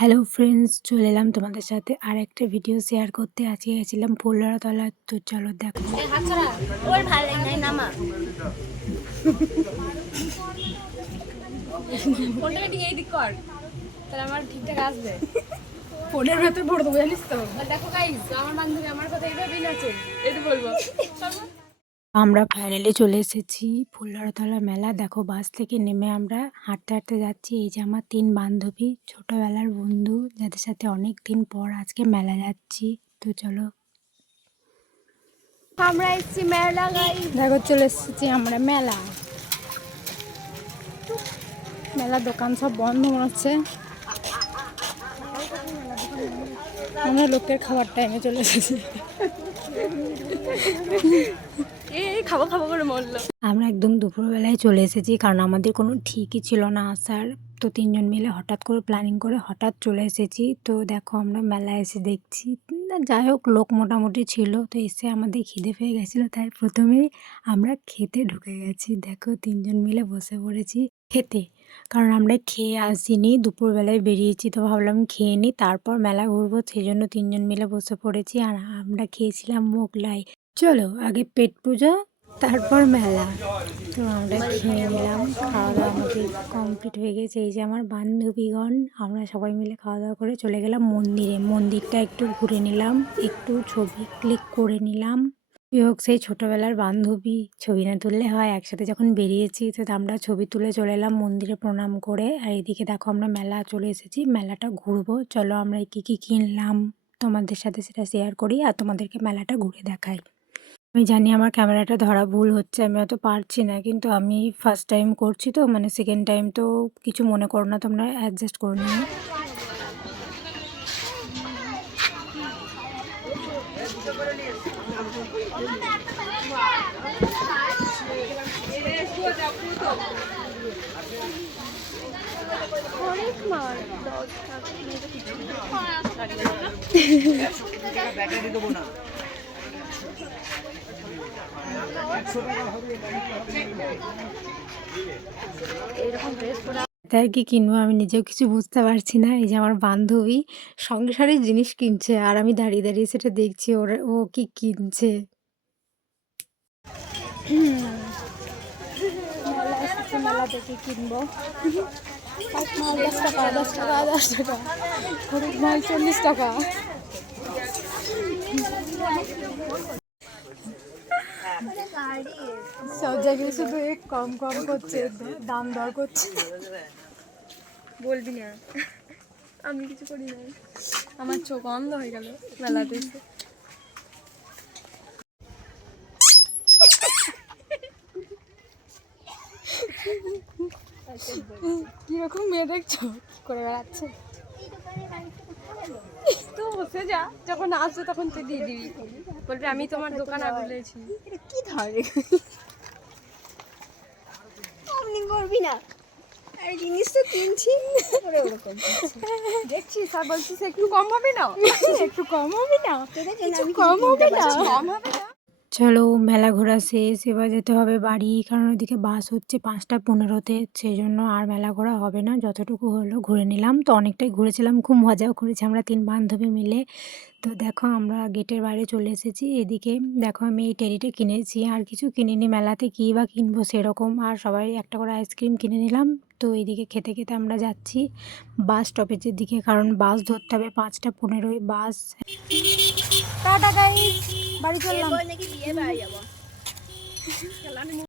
Hello friends, চলে এলাম তোমাদের সাথে আরেকটা ভিডিও শেয়ার করতে। আজকে গেছিলাম ফুলতলা। তো চলো দেখো। ওর ভালো লাগে না নামা ফোনটা ঠিক এই দিক কর, তাহলে আমার ঠিকঠাক আসবে। ফোনের ভেতর ভরে দেবো, জানিস তো। দেখো গাইস, আমার বান্ধবী আমার কথা এইভাবেই নাচে, এটা বলবো। আমরা ফাইনালি চলে এসেছি ফুলতলা মেলা। দেখো, বাস থেকে নেমে আমরা হাঁটতে হাঁটতে যাচ্ছি। এই যে আমার 3 বান্ধবী, ছোটবেলার বন্ধু, যাদের সাথে অনেক দিন পর আজকে মেলা যাচ্ছি। তো চলো, আমরা এসেছি মেলা গাইস। দেখো চলে এসেছি আমরা মেলা। মেলার দোকান সব বন্ধ মনে হচ্ছে। আমরা লোকের খাবার টাইমে চলে এসেছি। এই খাবো খাবো করে মরলো। আমরা একদম দুপুরবেলায় চলে এসেছি, কারণ আমাদের কোনো ঠিকই ছিল না আসার। তো 3 জন মিলে হঠাৎ করে প্ল্যানিং করে হঠাৎ চলে এসেছি। তো দেখো আমরা মেলায় এসে দেখছি, যাই হোক লোক মোটামুটি ছিল। তো এসে আমাদের খিদে পেয়ে গেছিলো, তাই প্রথমেই আমরা খেতে ঢুকে গেছি। দেখো 3 জন মিলে বসে পড়েছি খেতে, কারণ আমরা খেয়ে আসিনি, দুপুরবেলায় বেরিয়েছি। তো ভাবলাম খেয়ে নিই, তারপর মেলা ঘুরবো, সেই জন্য 3 জন মিলে বসে পড়েছি। আর আমরা খেয়েছিলাম মোগলাই। চলো আগে পেট পুজো, তারপর মেলা। তো আমরা খেয়ে নিলাম, খাওয়া দাওয়া আমাদের কমপ্লিট হয়ে গেছে। এই যে আমার বান্ধবীগণ, আমরা সবাই মিলে খাওয়া দাওয়া করে চলে গেলাম মন্দিরে। মন্দিরটা একটু ঘুরে নিলাম, একটু ছবি ক্লিক করে নিলাম। হোক, সেই ছোটোবেলার বান্ধবী, ছবি না তুললে হয়। একসাথে যখন বেরিয়েছি, তো আমরা ছবি তুলে চলে এলাম মন্দিরে প্রণাম করে। আর এদিকে দেখো আমরা মেলা চলে এসেছি, মেলাটা ঘুরবো। চলো আমরা কী কী কিনলাম তোমাদের সাথে সেটা শেয়ার করি, আর তোমাদেরকে মেলাটা ঘুরে দেখাই। আমি জানি আমার ক্যামেরাটা ধরা ভুল হচ্ছে, আমি অত পারছি না, কিন্তু আমি ফার্স্ট টাইম করছি, তো মানে সেকেন্ড টাইম, তো কিছু মনে করো না, তোমরা অ্যাডজাস্ট করে নিও। তাই কি কিনবো আমি নিজেও কিছু বুঝতে পারছি না। এই যে আমার বান্ধবী সংসারের জিনিস কিনছে, আর আমি দাঁড়িয়ে দাঁড়িয়ে সেটা দেখছি ও কি কিনছে। মেলা থেকে কিনবো মাল 10 টাকা, 10 টাকা, 10 টাকা, হলুদ মাল 40 টাকা। সব জায়গায় শুধু কম কম করছে, দাম দর করছে। বলবি না, আমি কিছু করি না, আমার চোখ অন্ধ হয়ে গেল মেলাতে এসে। কিরকম মেয়ে দেখছো, কি করে বেড়াচ্ছে। তো বসে যা, যখন আসবে তখন তুই দিয়ে দিবি, বলবি আমি তোমার দোকান বলেছি। কি ধরে অমনি করবি না, আর জিনিস তো কিনছি দেখছিস, আর বলছিস একটু কম হবে না, একটু কম হবে না, কিছু কম হবে না, কম হবে না। চলো মেলা ঘোরা শেষ, এবার যেতে হবে বাড়ি, কারণ ওদিকে বাস হচ্ছে 5টা 15-তে, সেই জন্য আর মেলা ঘোরা হবে না। যতটুকু হলো ঘুরে নিলাম, তো অনেকটাই ঘুরেছিলাম, খুব মজাও করেছি আমরা 3 বান্ধবী মিলে। তো দেখো আমরা গেটের বাইরে চলে এসেছি। এদিকে দেখো আমি এই টেডিটা কিনেছি, আর কিছু কিনিনি, মেলাতে কী বা কিনবো সেরকম। আর সবাই একটা করে আইসক্রিম কিনে নিলাম। তো এইদিকে খেতে খেতে আমরা যাচ্ছি বাস স্টপেজের দিকে, কারণ বাস ধরতে হবে 5টা 15-য় বাস। টাটা গাইস, বাড়ি চললাম।